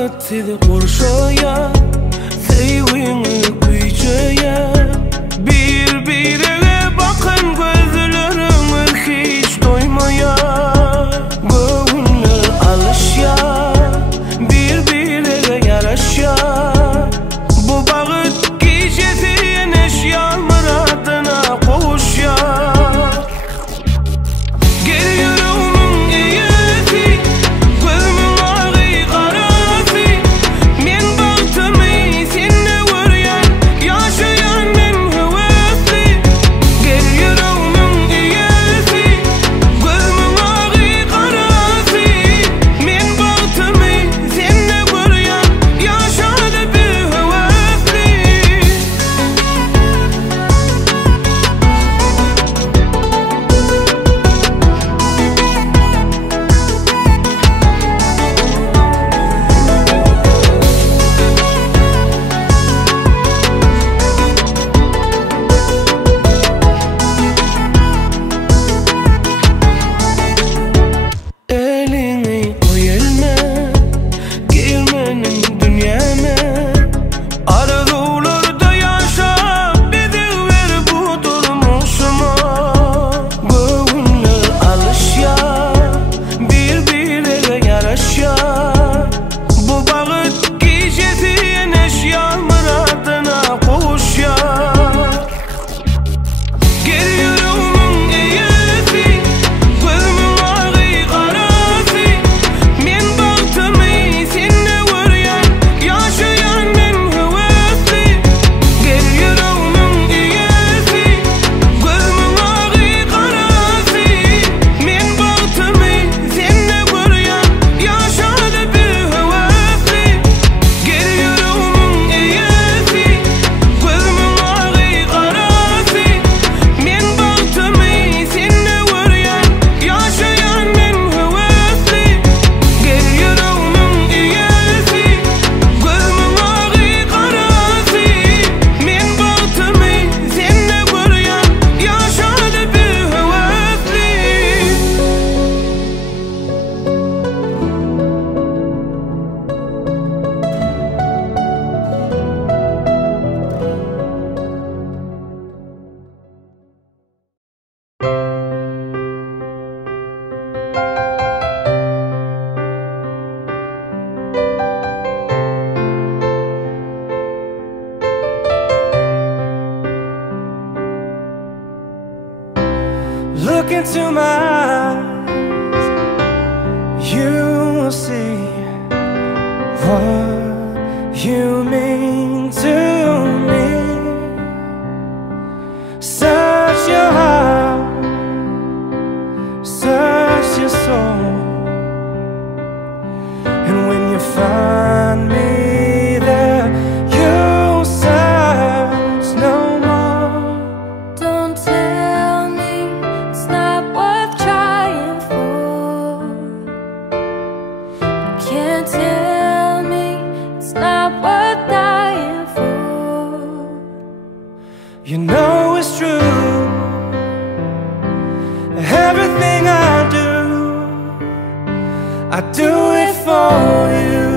bağıt sizi kurşaya, sevini kuyucaya. Bir-birine bakın gözlerim hiç doymaya. Gönül alışya, birbirine yaraşya. Bu bağıt gecesi yeneş yağmuradına koğuşya. Look into my eyes, you will see what you mean to me. Search your heart, search your soul, and when you find me there, you'll search no more. Don't tell me it's not worth trying for. You can't tell me it's not worth dying for. You know it's true, everything I do it for you.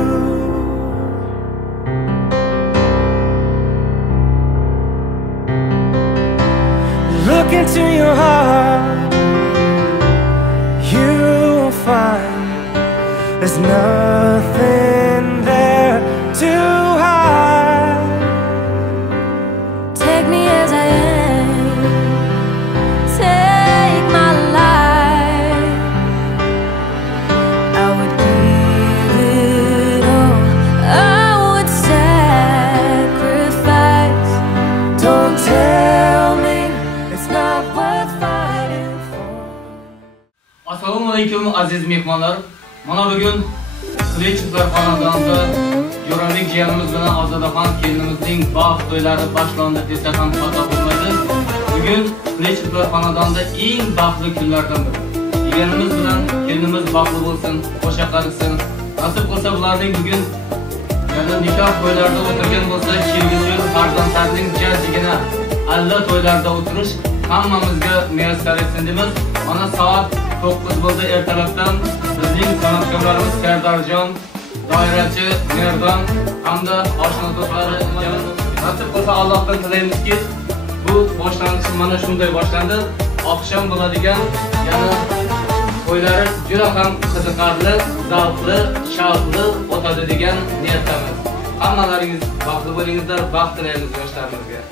Look into your heart, you'll find there's nothing there to hide. Take me as I am, take my life. I would give it all, I would sacrifice. Don't tell me it's not worth fighting for. Assalomu alaykum aziz mehmonlar. Mana bugun Qilichlar xonadonida Jo'ralik jiyanimiz bilan Ozodaxon kelinimizning baxt to'ylari boshlandi desa ham xato bo'lmaydi. Bugun Qilichlar xonadonida eng baxtli kunlardan biri. Jiyanimiz bilan kelinimiz baxtli bo'lsin, qo'sha qarsin. Nasib qilsa bularning bugun yana nikoh to'ylarida o'tirgan bo'lsa, kelgusi farzandlarning jajjigina alla to'ylarda o'tirish hammamizga muyassar etsin deymiz. Mana soat 9 bo'ldi ertalabdan bizning san'atkorlarimiz Serdarjon doirachi Merdon hamda oshna do'stlari nasib bo'lsa Allohdan tilaymizki, bu boshlanish mana shunday boshlandi. Oqshom bo'ladigan, yana to'ylari juda ham qiziqarli, zavqli, shavqli o'tadi degan niyatdamiz. Hammalaringiz baxtli bo'lingizlar, baxt tilaymiz yoshlarimizga.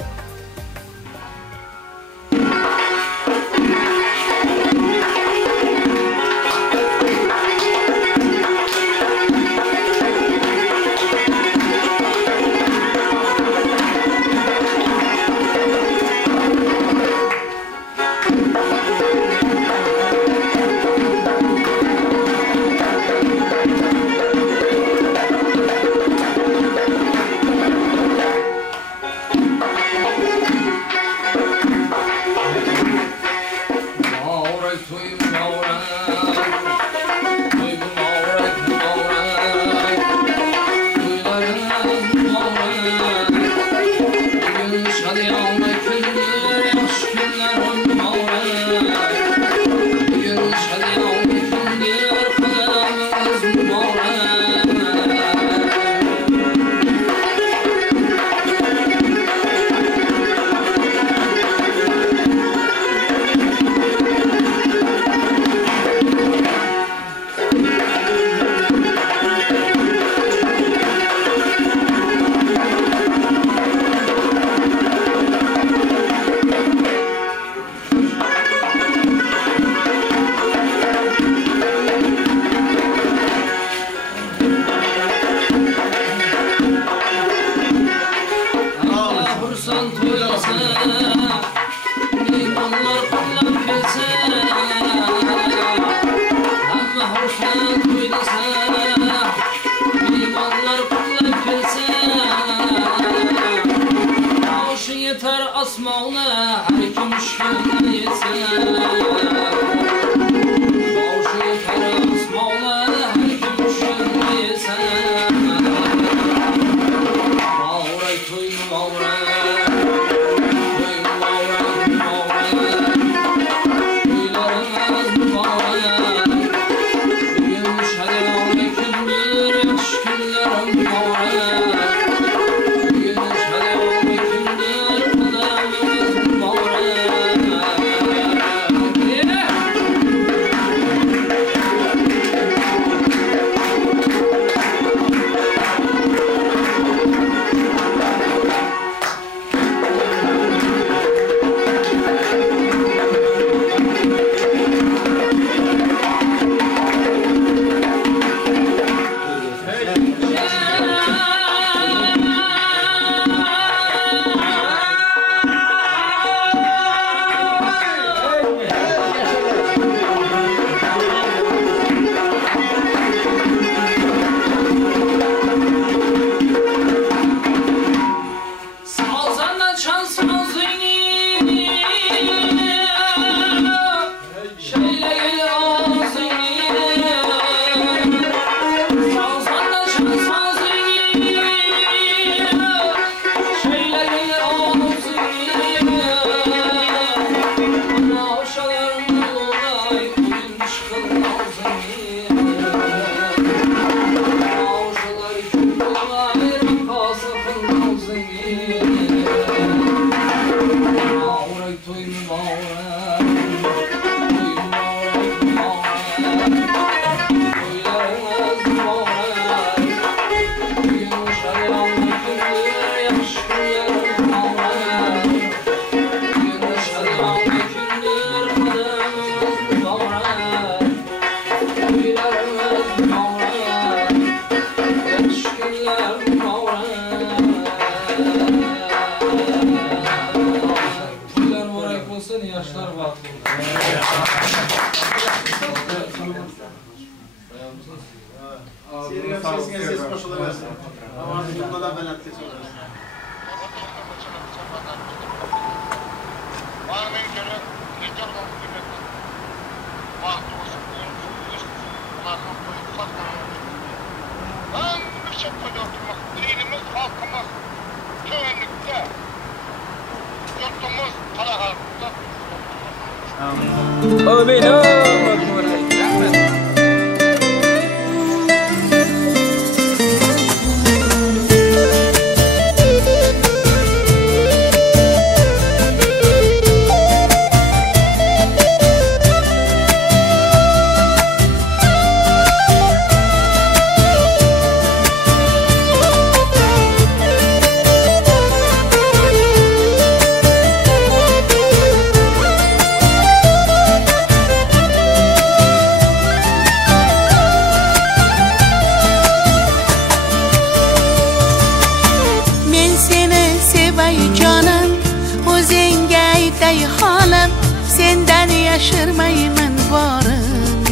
Senden yaşırmayman varım.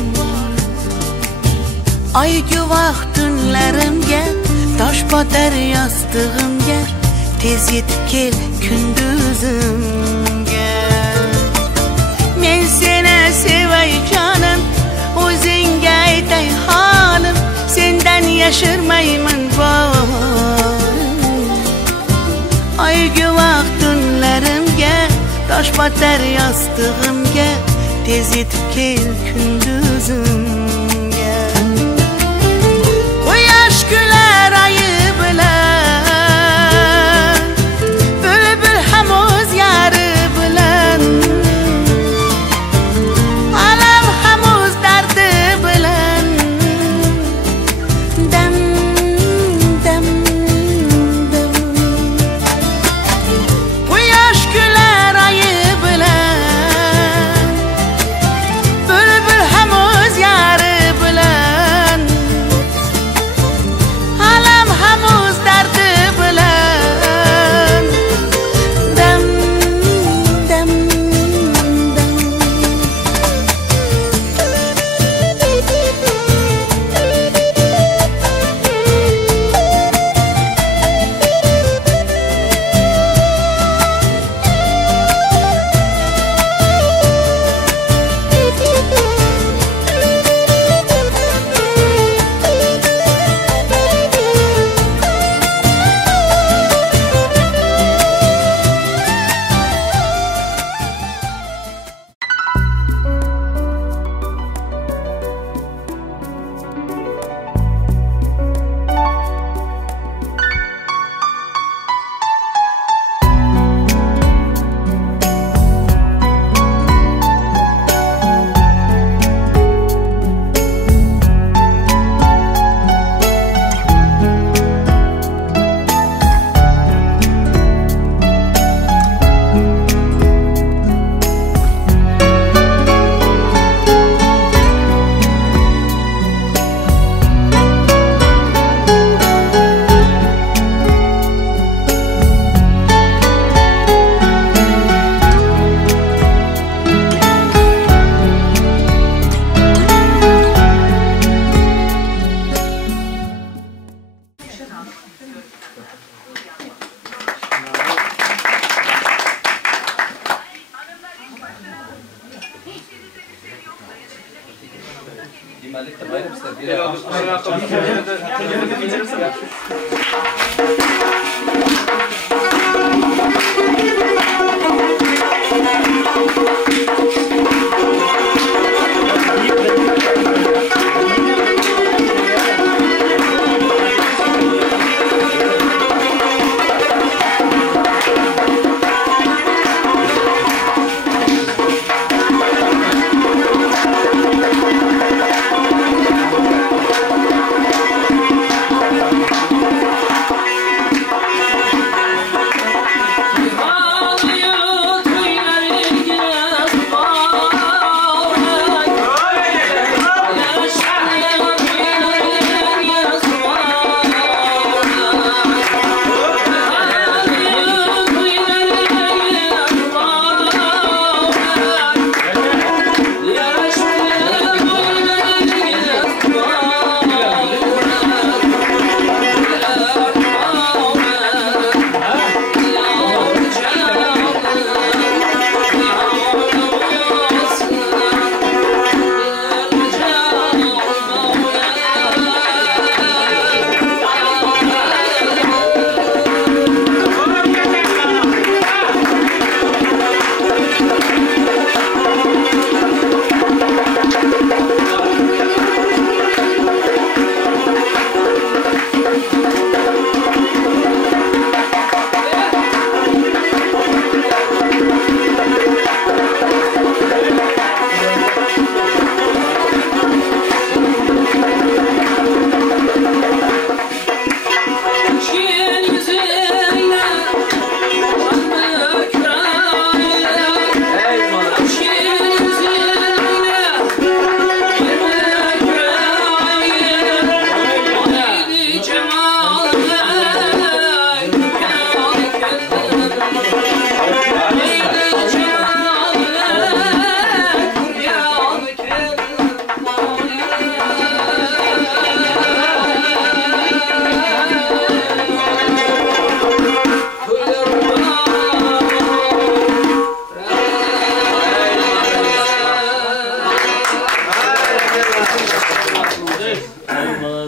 Ay guvah tunlarimga, tosh botar yostig'imga, tez yetib kel kunduzimga. Men seni sevay jonim, o'zingga aytay holim, senden yaşırmayman varım. Ay guvah tunlarimga, tosh botar yostig'imga, tez yetib kel kunduzimga. Quyosh kular oyi bilan, bulbul ham o'z yari bilan, alam ham o'z dardi bilan. Dam dam dam. Quyosh kular oyi bilan, bulbul ham o'z yari bilan, alam ham o'z dardi bilan. Dam dam dam.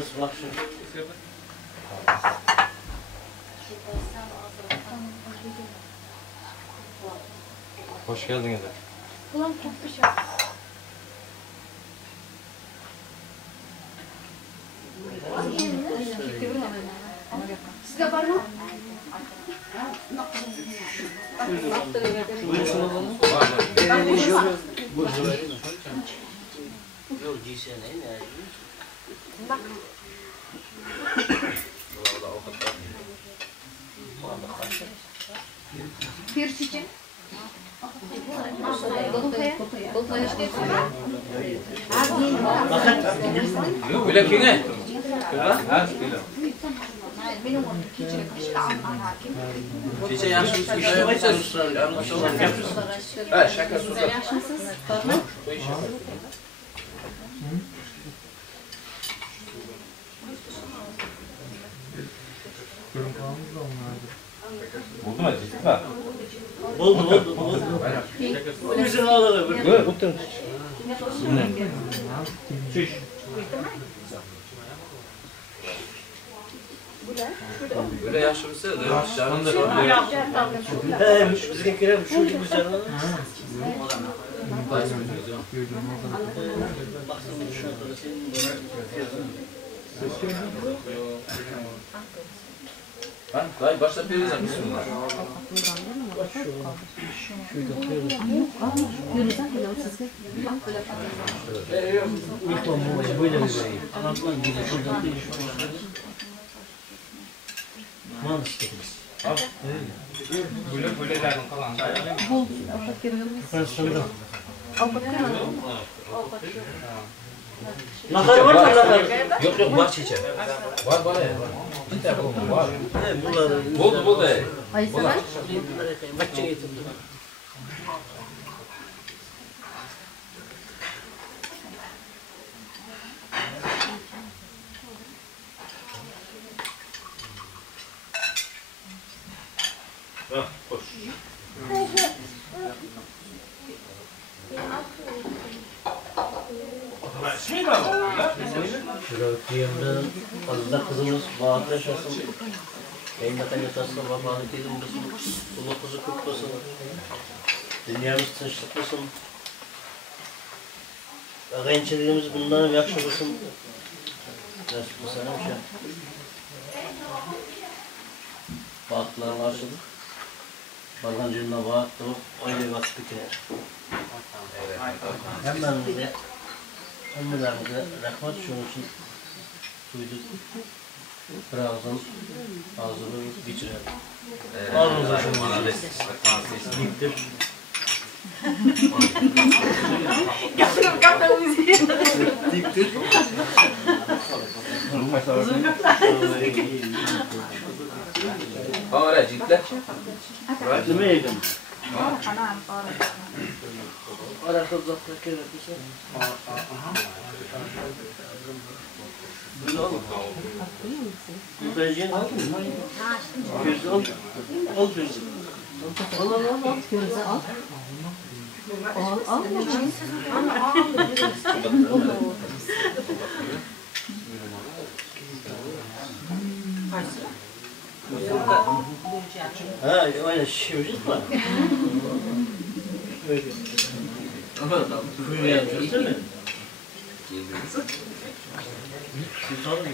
Yalnız bak şu. Hoş geldiniz. Ulan kopmuş. Sizde var mı? Yok giysen ne? Bir çiçek. Yok öyle kine. Çiçe yaşımız işte Ruslar. Ha şaka susar. Oldu mu? Ciddi mi? Oldu. Güzel ağladı. Böyle otur. Böyle yaşımızda da Bizge kirem şu güzel ağladı. Ben daha başta perişan mısın? Böyle vereyim. Anlatman güzel. Şuradan değil. Man istedim. Böylelerden kalan. Ben sandım. Nakar var mı nakar? Yok var çiçek. Var. Cidden var. Buldu. Aysever? Bakça getirdim. Hoş. Şurada diyemden fazla kızımız bağlı yaşasın. Kayınlatan yatasına babanı gelin olsun. Ulu kızı kutlasın. Dünyamız tinçlik olsun. Gençliğimiz bundan yakşı olsun. Nasıl sana bir şey. Bağıtlarını açıldık. Bazen cümle bağıttı. Öyle vakit bitirer. Emmelerimize rahmet şunun için duyduk. Birazdan ağzını geçirelim. Ağzınıza şunu diktir. Diktir. Ora cidden. Ne yedim? Ara kızakta kelepçe. Müdahale al. Gözü al. Al gözü. Al. Gözü al. Al. Ha, öyle şimdi var. Öyle. Kuyuya yapacağız değil mi? Tutalım mı?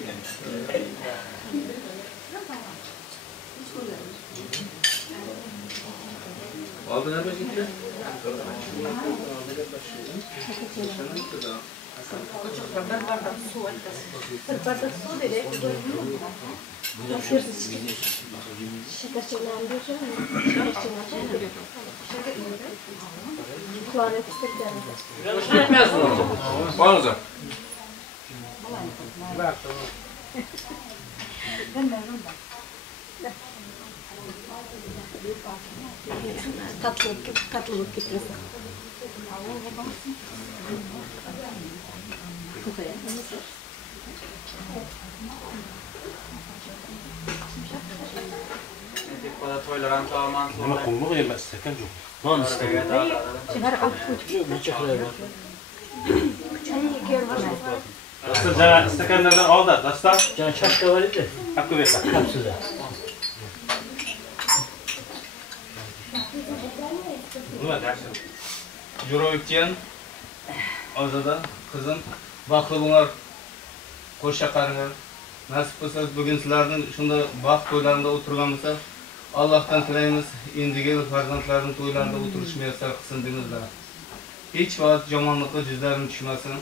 Abi nerede gitti? Gitmez mi? Var mı? Tatlılık getirsin. Ama kulluk yemez. Sakın yok. Man istedim. Çıkar al. Bir çakıraya bak. Sen istakanlardan al da, dastan. Can çaşka var idi. Hakkı ver. Kapsıda. Nima dersin? Jo'rabekjon, Ozoda qizim, baxtli bo'linglar. Qo'sha qaringlar. Nasib bo'lsa bugun sizlarning shunda baxt to'ylarida o'tirganmizsa, Allohdan tilaymiz, endigi farzandlarning to'ylarida o'tirish muyassar qilsin deymizlar. Hech vaqt yomonlikqa yuzlarim tushmasin.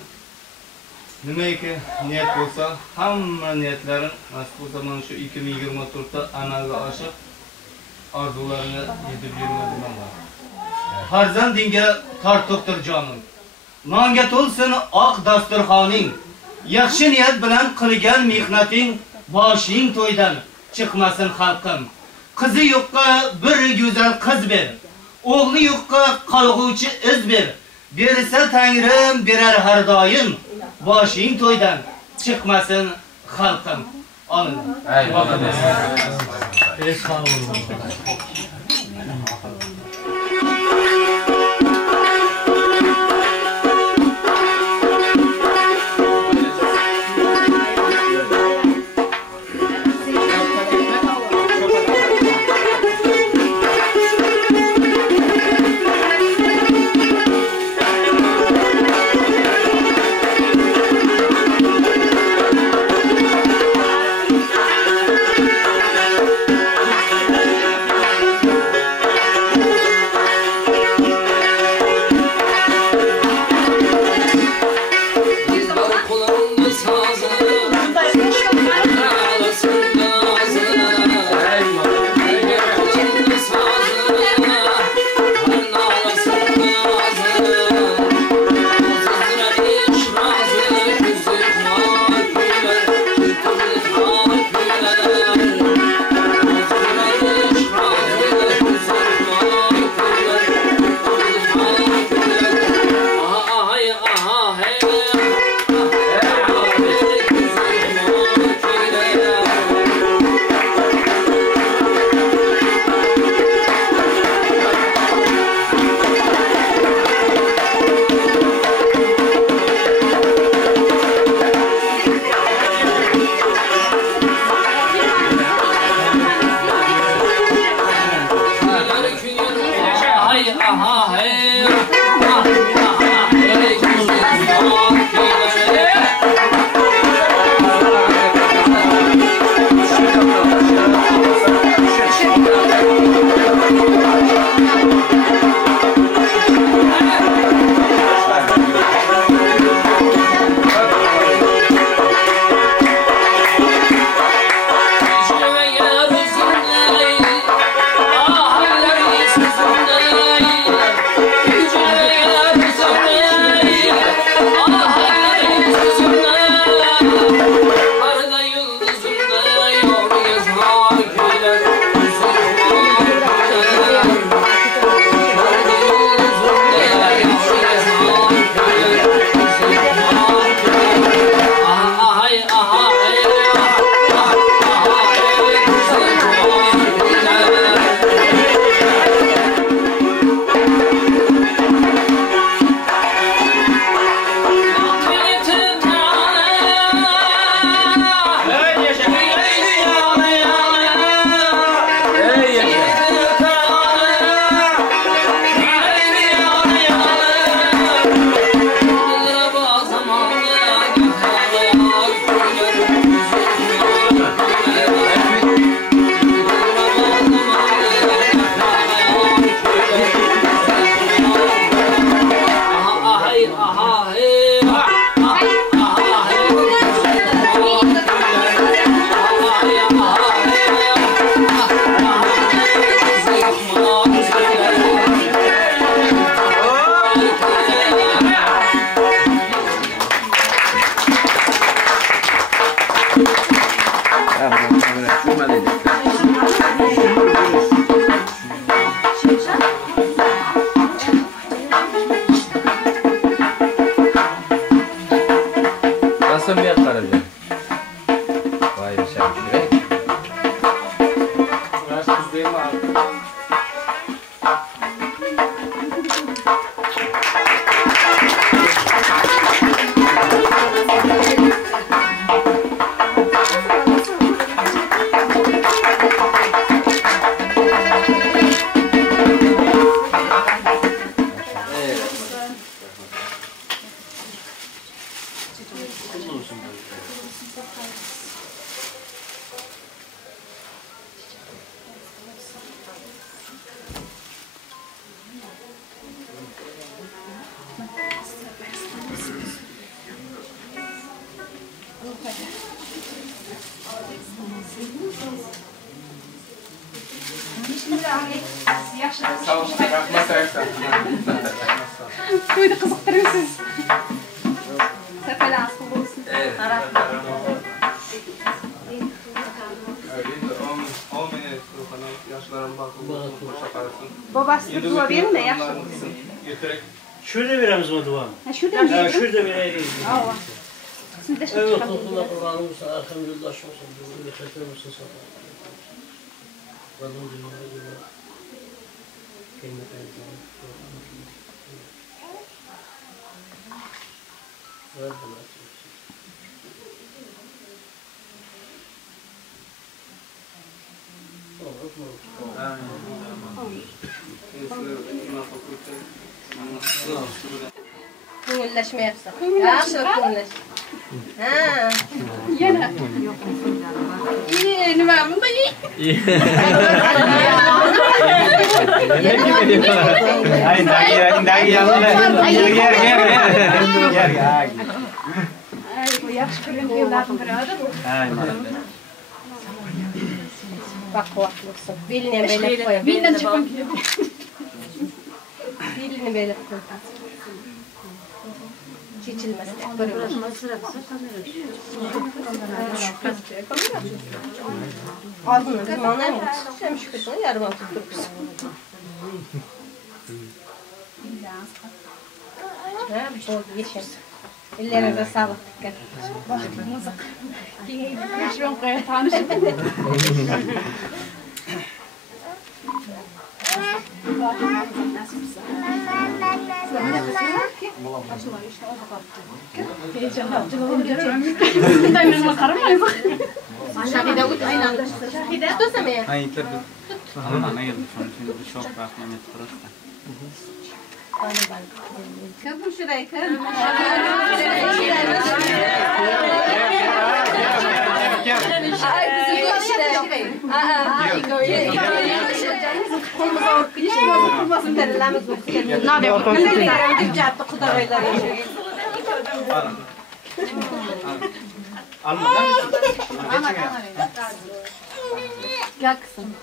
Nimaiki niyat bo'lsa, hamma niyatlarim nasib bo'lsa mana shu 2024da amalga oshib, orzularini yetib yurmadim. Farzandingga tortiqdir jonim. Nonga to'lsin oq dasturxoning. Yaxshi niyat bilan qilgan mehnating boshing to'ydan chiqmasin xalqim. Qizi yo'qqa bir go'zal qiz ber. O'g'li yo'qqa qolg'uvchi iz ber. Bersa Tangrim berar har doim. Boshing to'ydan chiqmasin xalqim. Amin. Sağ olun. To'yda qiziqtirasiz. Safalar asıl bo'lsin. Babası dua verin de yaxshi. Şurada veremiz o duanı. Ha şurada mı? Ha şurada verelim. Ava. Siz de Evet, toplumda Kur'an'ımızın arkamda yoldaşımızın, bir yıkatırımızın sana. Rabbim dünyada gibi kıymet edin. Rabbim açın. Ko'ngillashmayapsan. Yaxshi ko'ngillash. Ha. yana. Nima bunda? Yaxshi ko'rganlardan biri. Bak bo'lsin. Belini ham belab qo'y. Beldan chiqib Belini belab qo'y. Chechilmasdan Aldın mı? Hem şu kısmını yarım altı tutmuş. Ha, oldu yeşil. Ellerinize sağlık. Şuan qo'ya tanışib. Şahide ut aynen. Şahide tutsam ya. Hayır, tabii. Ama ne geldi? Çünkü çok rahmet burası. Kapı şuraya kır. Ay bizi görüşürüz. Kolumuza vurup gidişimiz kurmasın derlerimiz bu. Ne yapalım? Gidip cattı kudaraylar yaşıyor. Gel kızım.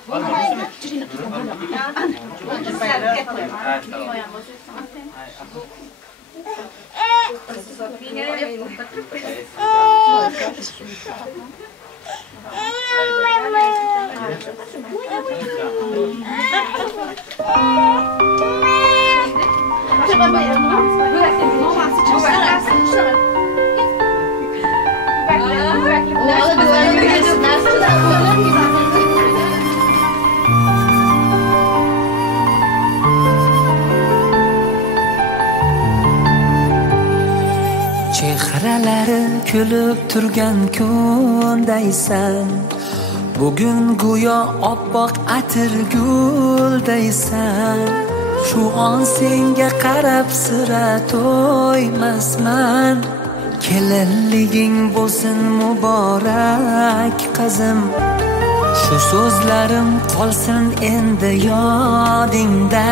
Chehralari kulib turgan kundaysan, bugun go'yo oppoq atir guldaysan. Shu on senga qarab sira to'ymasman. Kelinliging bo'lsin muborak qizim. Shu so'zlarim qolsin endi yodingda.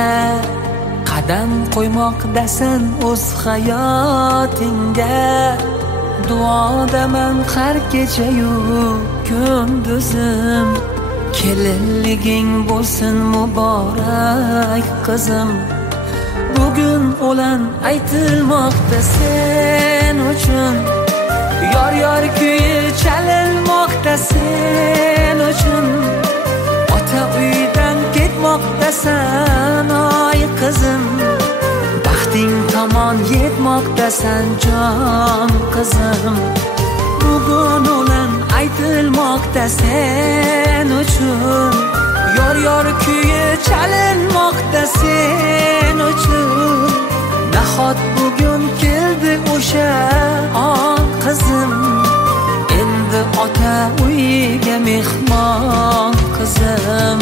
Qadam qo'ymoqdasan o'z hayotingga. Duodaman har kecha-yu kunduzim. Kelinliging bo'lsin muborak qizim. Bugun o'lan aytilmoqda sen uchun. Yor kuyi chalinmoqda sen uchun. Ota uydan ketmoqdasan oy qizim. Baxting tomon yetmoqdasan jon qizim. Bugun o'lan aytilmoqda sen uchun. Yor kuyi chalinmoqda sen uchun. Nahot bugun keldi o'sha on qizim. Endi ota uyiga mehmon qizim.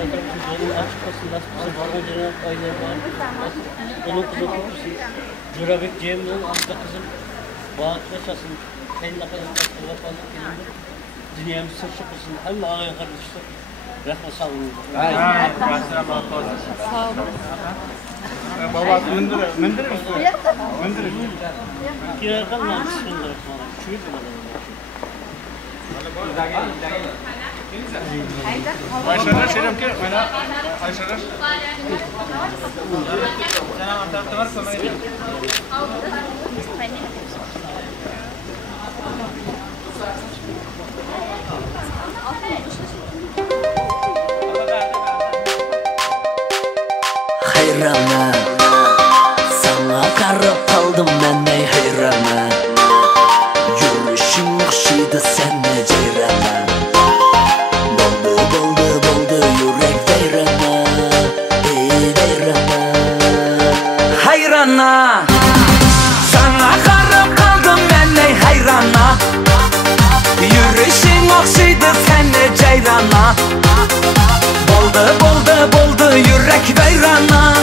Kızının açıkçası nasıl barın cenab aylar var. Onun kızı kokusu. Jurabek Cem'in altta kızım. Bağıt yaşasın. Kendi kadar vatanı kelime. Dünyamız sır çıkmasın. Hem ağaya kardeşler. Rahmet sağ olun. Sağ olun. Baba mındır mısın? Mındır. Kirar kalmadı. Bismillahirrahmanirrahim. Çuydu mu? Ayşeler şeyim ki bana Ayşeler. Sana anahtar var sana. Hayrana sana qarab qaldım men ey hayrana yurishing o'xshaydi senni jayrana bo'ldi yurak vayrana ey vayrana hayrana sana qarab qaldim men ey hayrana yurishing o'xshaydi senni jayrana Boldu yürek bayrana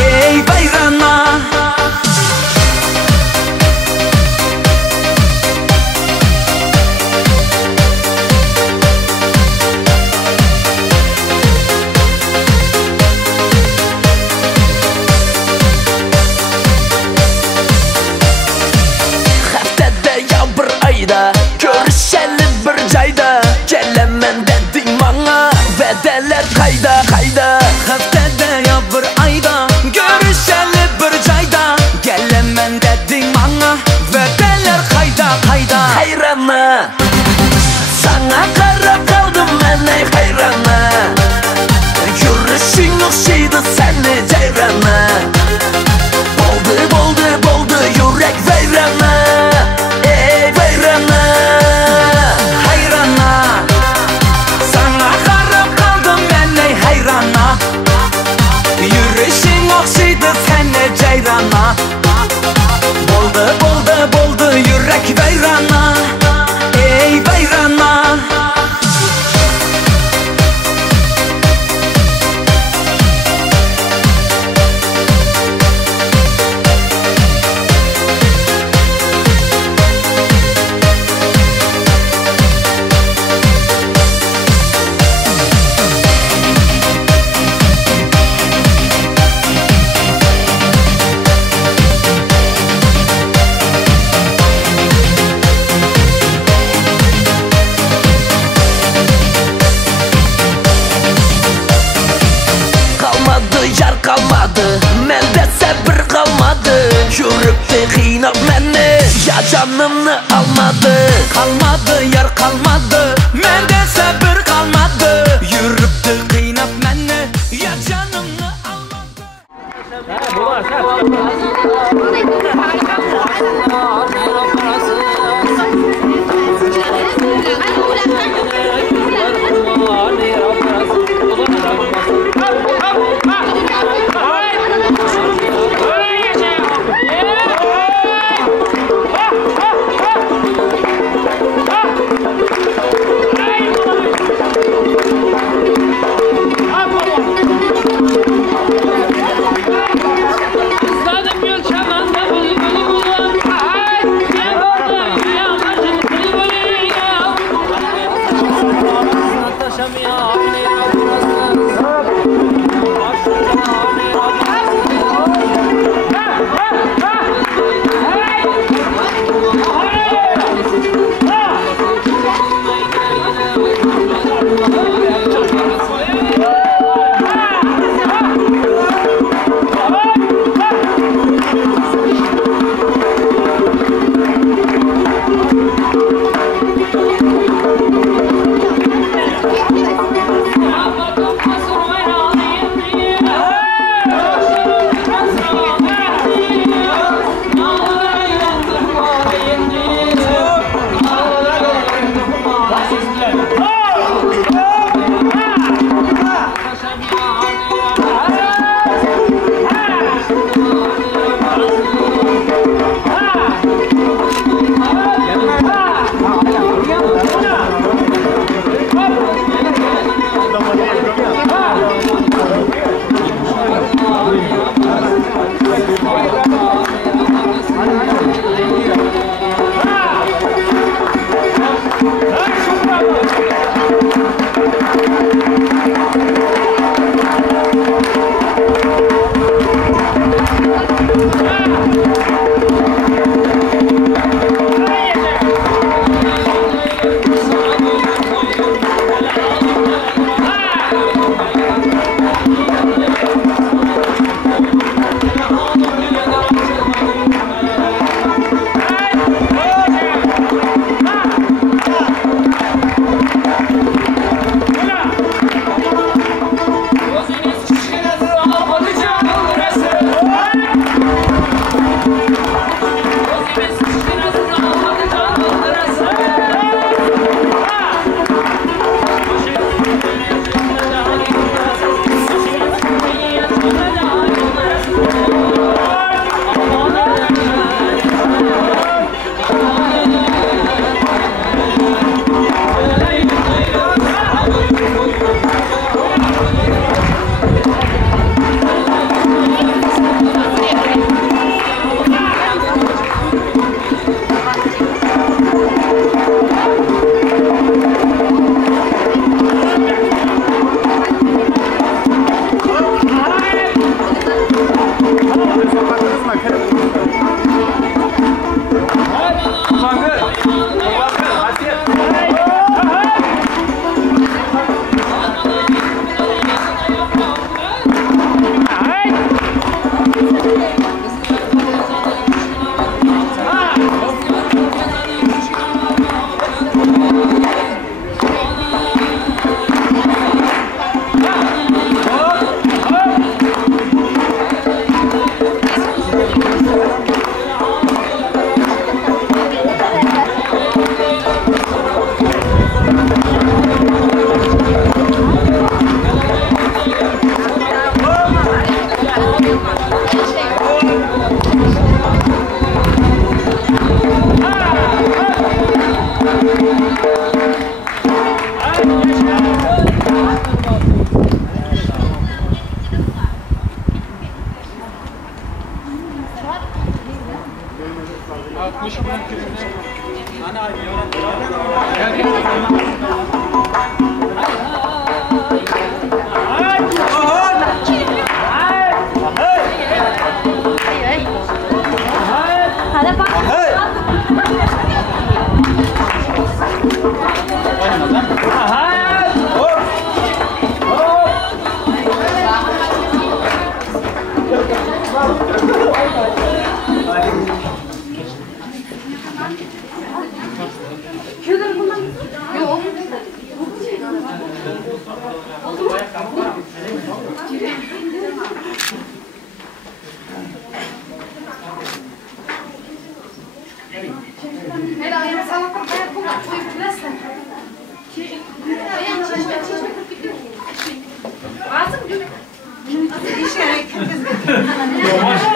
Ey bayrana Haftada ya bir ayda Görüşeli bir cayda Gelemen dedin bana Vedeler kayda Haftada ya bir ayda Görüşeli bir cayda Gelemen dedin bana Vedeler kayda Hayrana Sana qarab qaldım men ey hayrana Yurishing o'xshaydi senni jayrana Bo'ldi yurak vayrana Ey vayrana Hayrana Sana qarab qaldim men ey hayrana Yurishing o'xshaydi senni jayrana Bo'ldi yurak vayrana Ey vayrana Yar kalmadı, mende sabır kalmadı Yürüptü qiynab meni, ya canımni almadı Kalmadı, yar kalmadı, mende sabır kalmadı Yürüptü qiynab meni, ya canımni almadı Sizlarni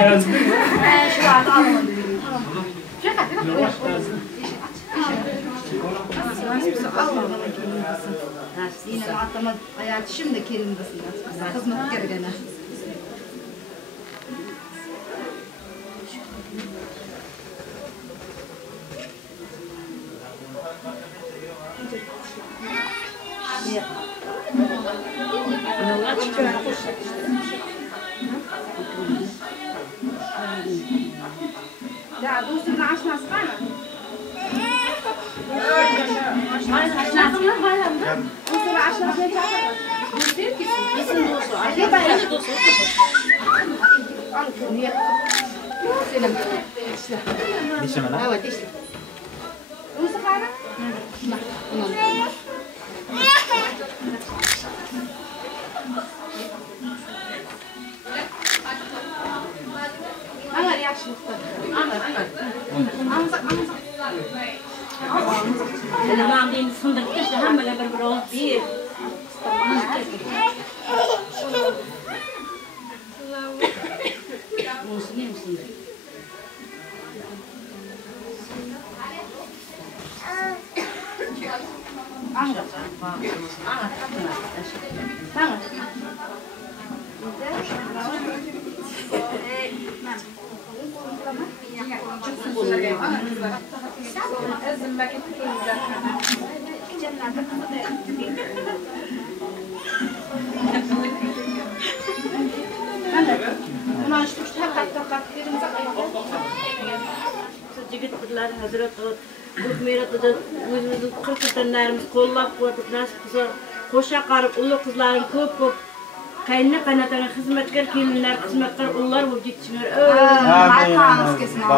Şu an almadım. Yine atlama hayatı şimdi kelimdesin. Hizmet gergene. Ya dostum açmaz var mı? Tamam din fındık işte hem böyle bir ol bir. Musun musun? Jigitler Hazret Gurmeratı'da özümüzün kırkıtanlarımız kollap koyduk nasip kısa koşa qarıp ulu kızların köp köp kayınna kanatana hizmetgar kelinler hizmetgar ullar bu gitsinler. Tanız kesin.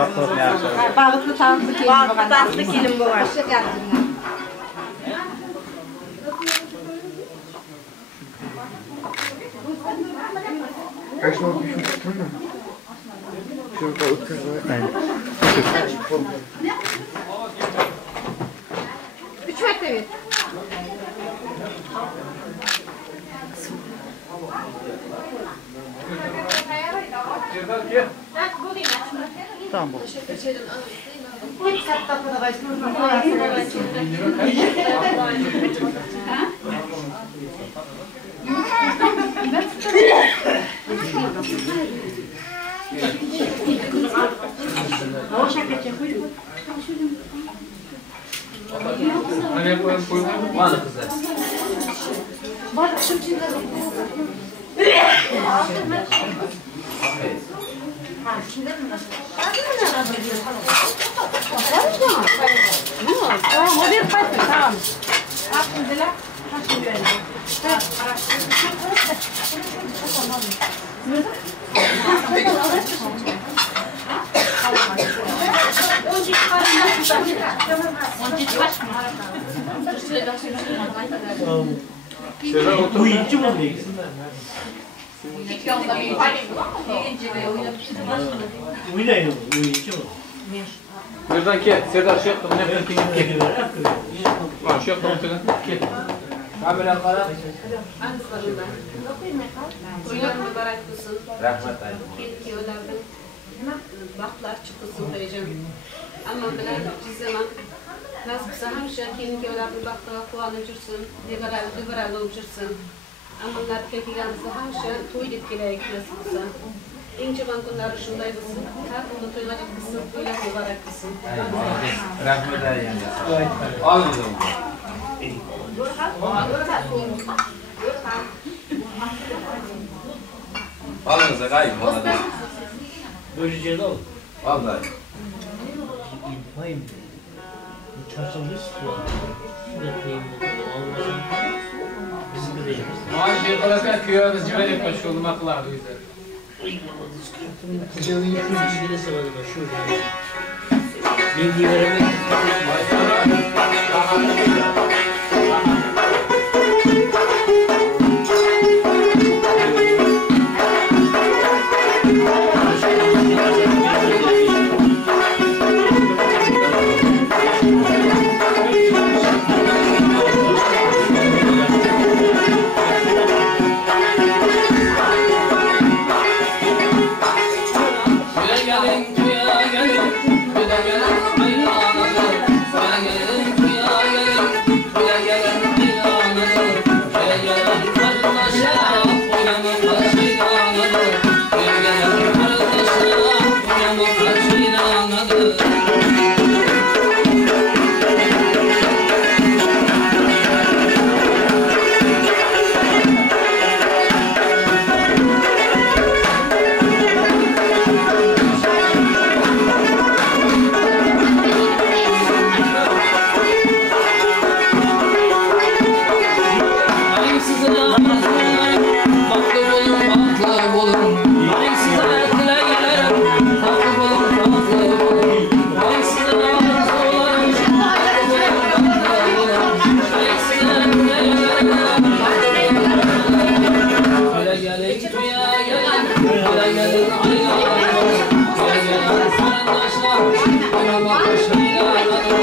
Bağıtlı tanızlı kelin var. Bağıtlı tanızlı kelin var. Kaç oldu bir şey tutun mu? Şurada oturdu. Üç metre bir. Tamam bu. Bana kızlar. Tamam, o bir patlı, tamam. Alhamdülillah. Uyuyucu mu değil? Uyuyayım, uyuyucu mu? Buradan ki Serdar şey yaptım, ne yaptım ki? Var, şey yaptım ki. Kamera kara. Toylar mübarek olsun. Rahmet ayı. Kelki olardan baklar çıkılsın diyeceğim. Ama bilen bir zaman nasipse hemşe kelki olardan baktığa kuanı жүрсün, liberal olup жүрсün. Ama onlar kelkiganızda hemşe toyduk gerek nasipse. En çıkan günler şunday olsun. Her bunu toylar çıkılsın, toylar mübarek olsun. Rahmet ayı. Alın o zaman. Alınıza kayıp bana da. Böylece de ol. Vallahi. İlpayım. Bu çarşamba istiyor. Şurada teyimde olmasın. Bizim de değiliz. Ama şey kalaka köye cibel etmiş olmak lazım bize. Kıcağını yıkmış bir de sıradı da şurada. Bilgi veremek. tatlı olun. Ben size dileğlerim, tatlı olun, tatlı olun. Ben size arzularım, tatlı olun, tatlı olun. Ben size dileğlerim, tatlı olun. Öyle gelin, köye gelin, öyle gelin, aynalarım. Öyle gelin, sarındaşlar, oynamak başlaylarım.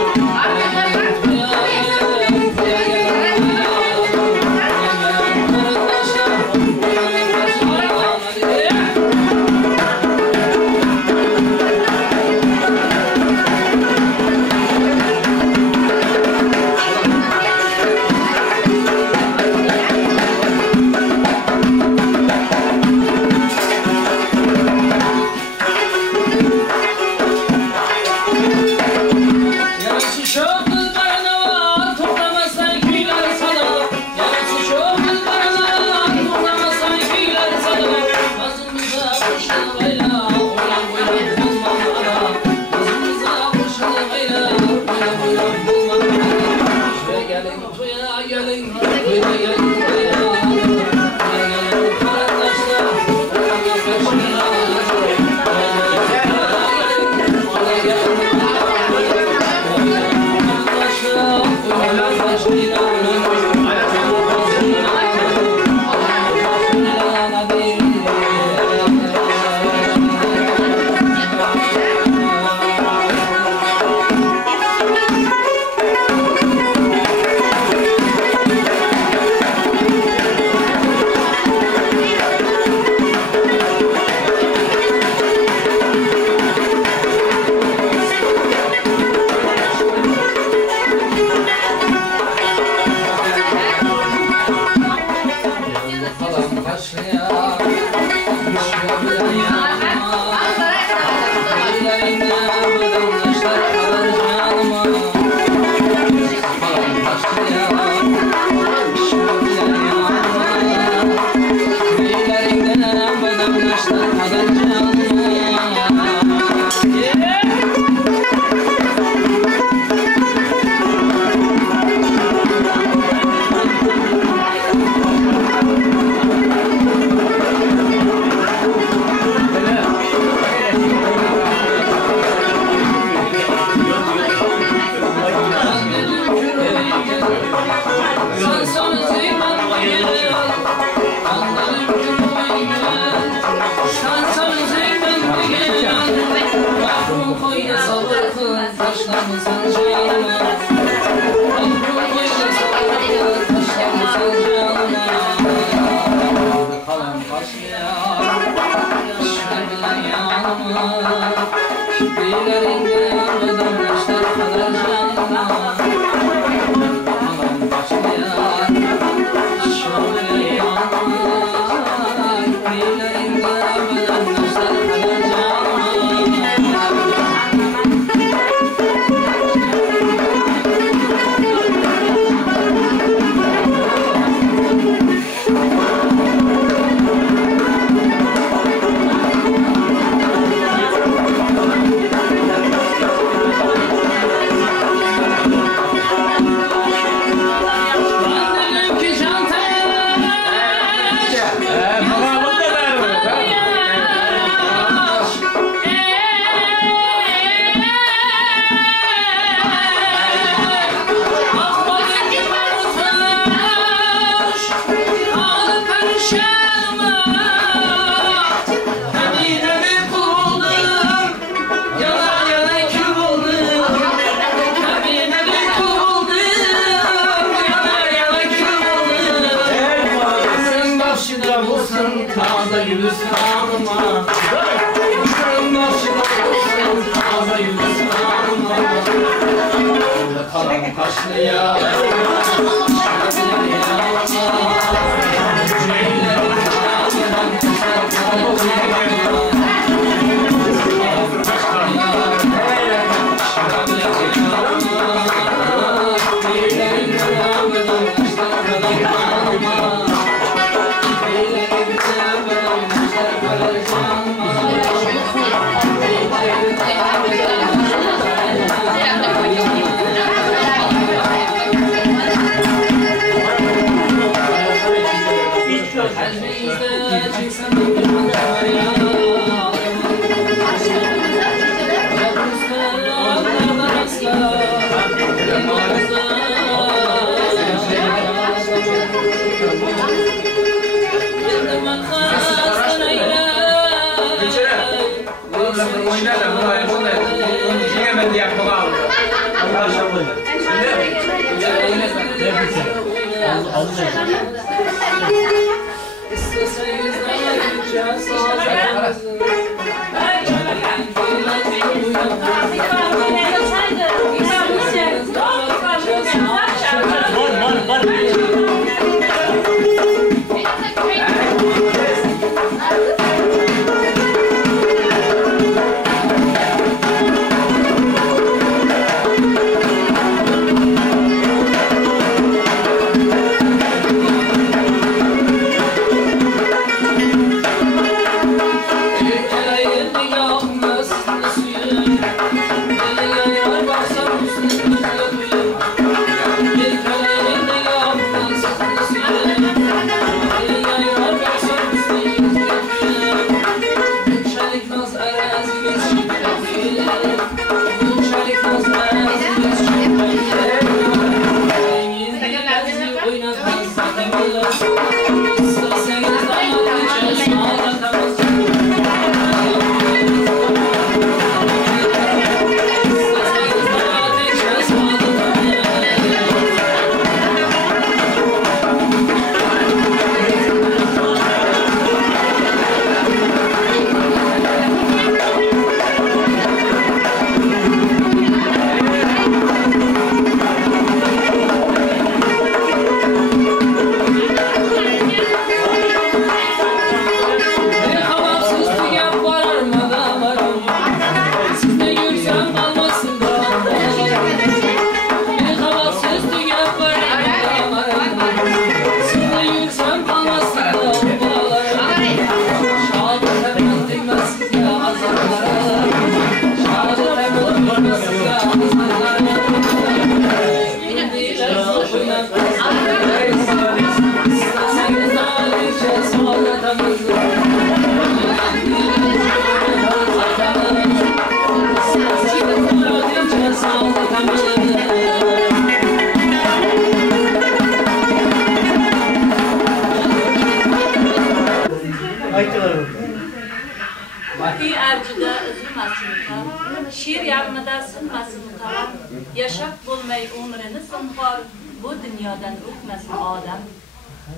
Şiir yarmada sınmasın kalan, yaşap bulmayı umrını sınhar, bu dünyadan ötmesin adam.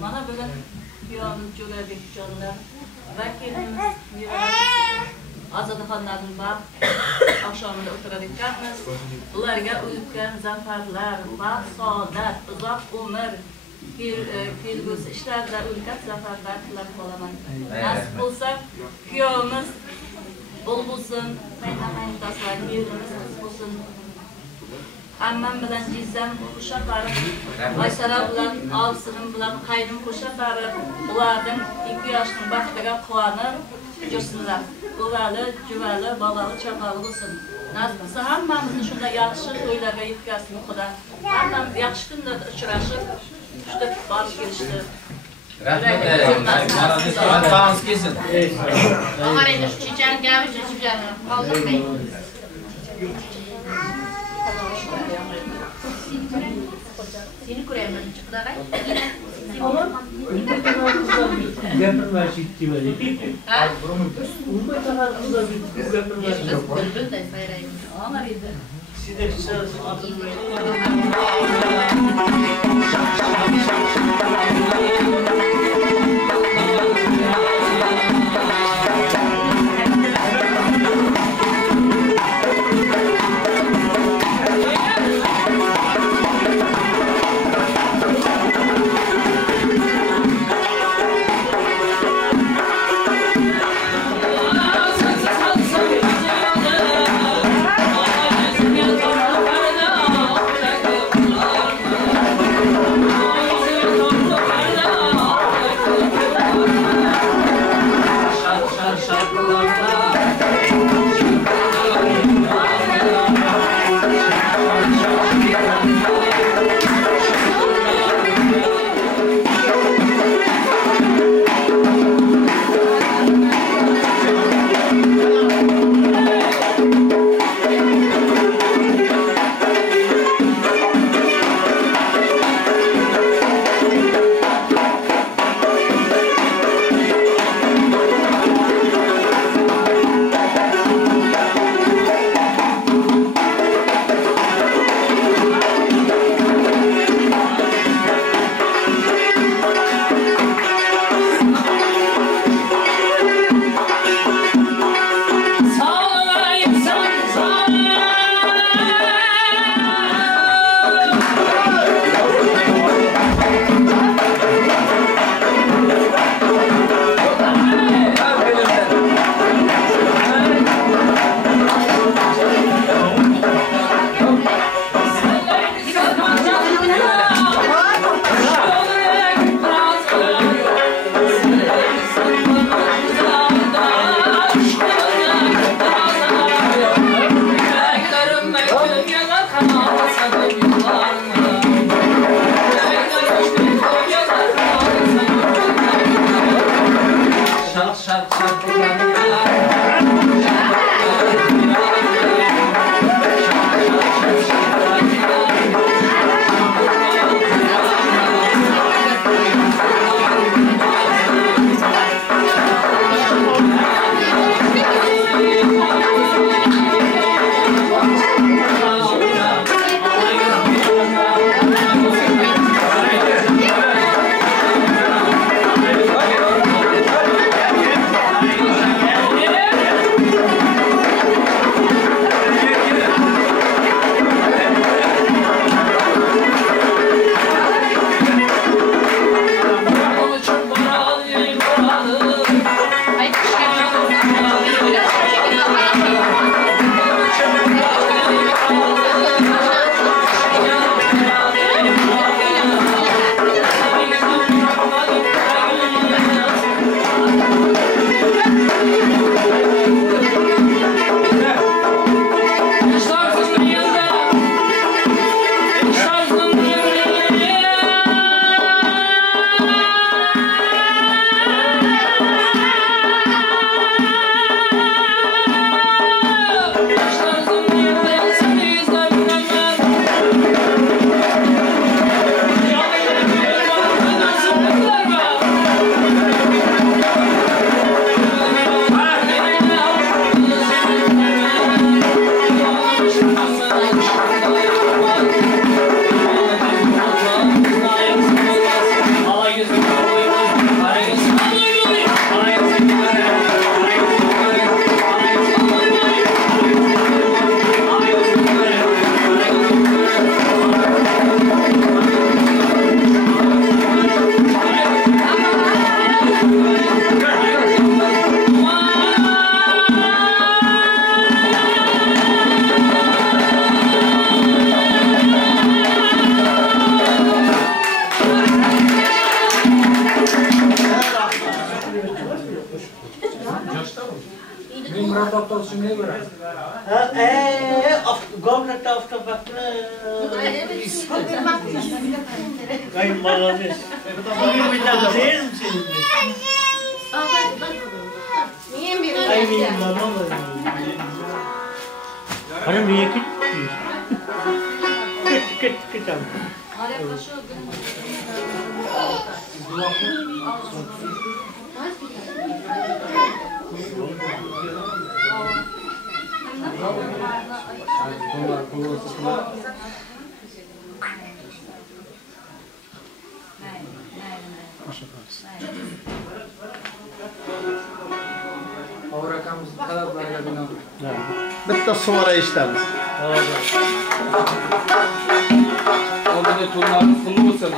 Bana bugün yolun cürebik canlar, vekilimiz Azadxonlarning bak, akşamında o'tiradiganmiz. Ularga ulkan zafarlar, baxt, saodat, uzoq umr, kelgusi ishlarda ulkan zafarlar tilab qolaman. Nasib bo'lsa, kuyovimiz bol bo'lsin, qaynonam yerimiz bo'lsin. Ammam bilan jizzam qo'sha barib, Maysara bilan Avsirim bilan qaynim qo'sha barib, ularning 2 yoshning baxtiga quvonib yursinlar. O'g'ali, juvali, bolali, chaqali bo'lsin. Nasib bo'lsa hammamizni shunday yaxshi to'ylarga yetkazsin Xudo. Hammamiz yaxshi kunlarda uchrashib, shunday borib kelishdi. Rahmat. Tağınız kesin. Onlar endi shu chechan gavi chechiblarni qoldirmang. Seni ko'rayman chiqdag'ay. Gapirmash ikkiwali. Ha? Umuman taqal qilib gapirmash. Bunday sayraymiz. Onlar endi. Sizlar chiqasiz otilmay. Oh Bitta suvara eshitamiz. Oldinda turlarimiz pulli bo'lsin.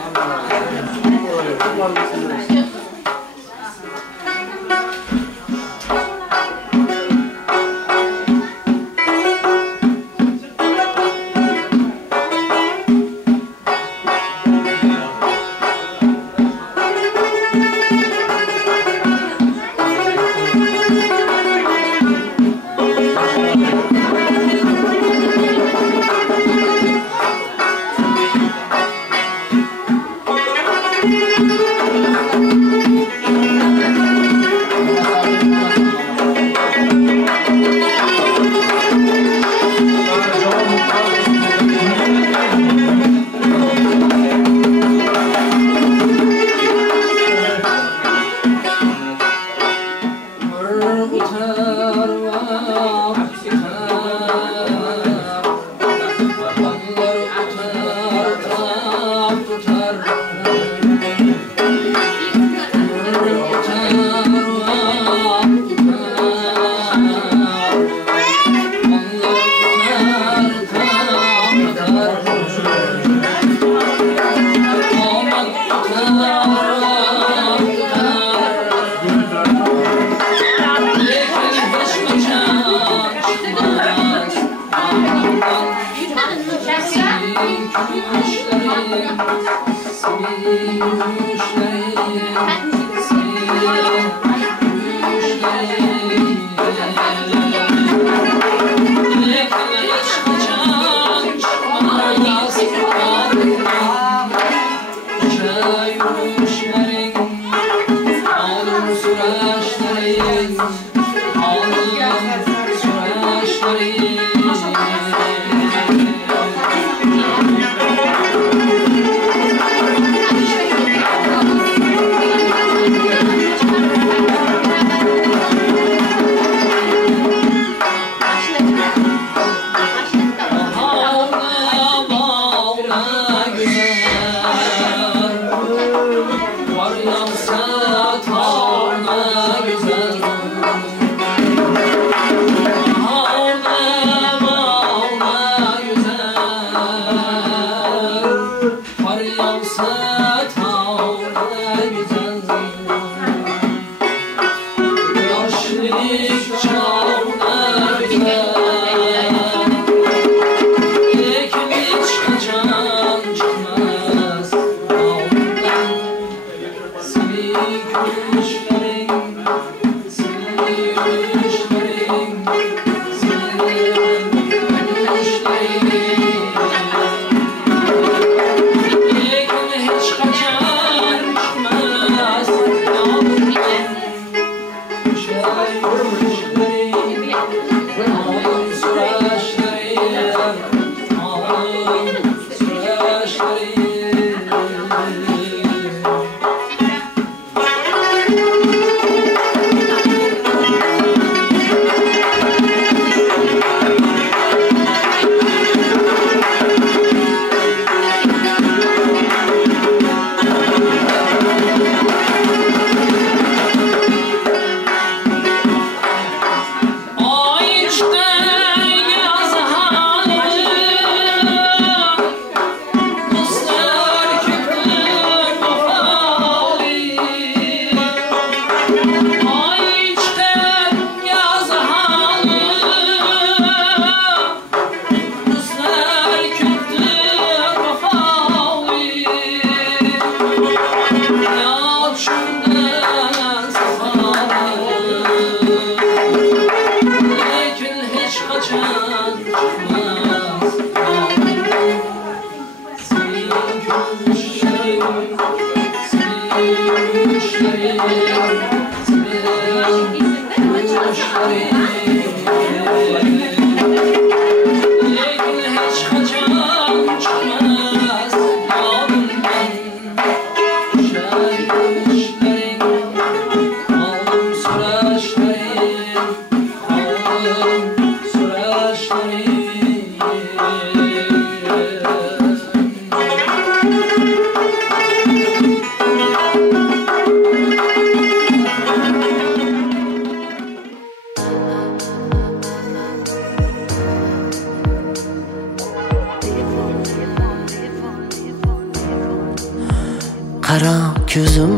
Qara ko'zim,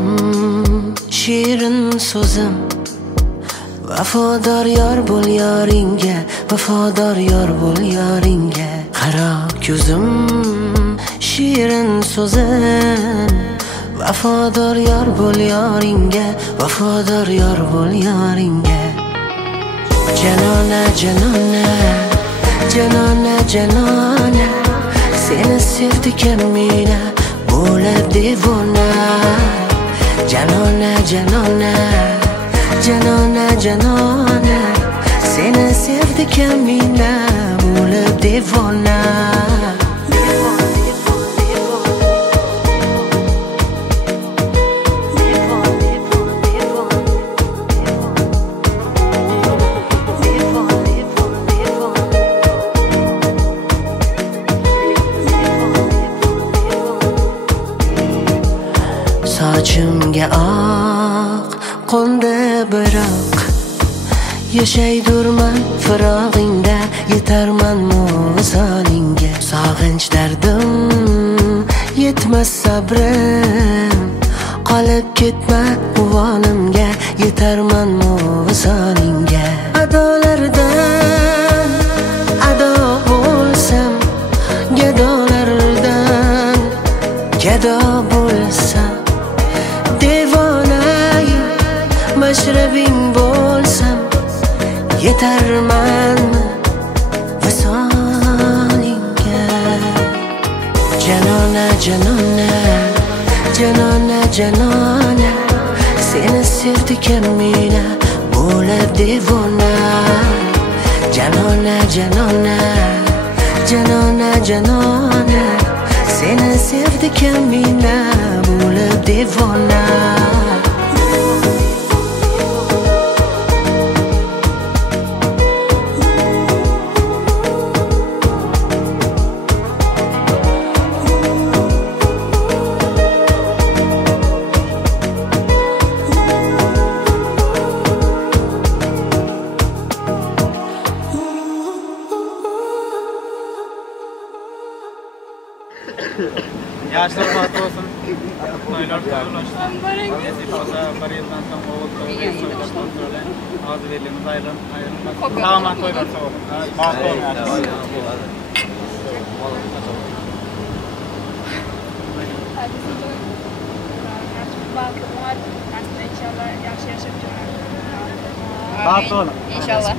shirin so'zim, vafodor yor bo'l yoringga, vafodor yor bo'l yoringga. Qara ko'zim, shirin so'zim, vafodor yor bo'l yoringga, vafodor yor bo'l yoringga. Janona, janona, janona, janona, seni sevdigan meni bo'lib devona. Janona, janona, janona, janona, seni sevdigan meni bo'lib devona. Sochimga oq qo'ndi biroq, yashaydurman firog'ingda, yetarman visolingga. Sog'inch dardim yetmas sabrim, qolib ketma uvonimga, yetarman visolingga. Adolardan ado bo'lsam, gadolardan gado bo'lsam, mashrabing bo'lsam, yetarmanmi visolingga. Janona, janona, janona, janona, seni sevdigan meni devona Janona, janona Janona, janona Seni sevdikan mina bo'lib devona Yaşlar batı olsun. Oylar ulaştı. Eski olsa bir yıldan sonra oğul soylar kontrolü. Ağzı verdiğimiz ayrılmaz. Tamamen soylar soğuk. Batı olmuyor. Batı olun. İnşallah.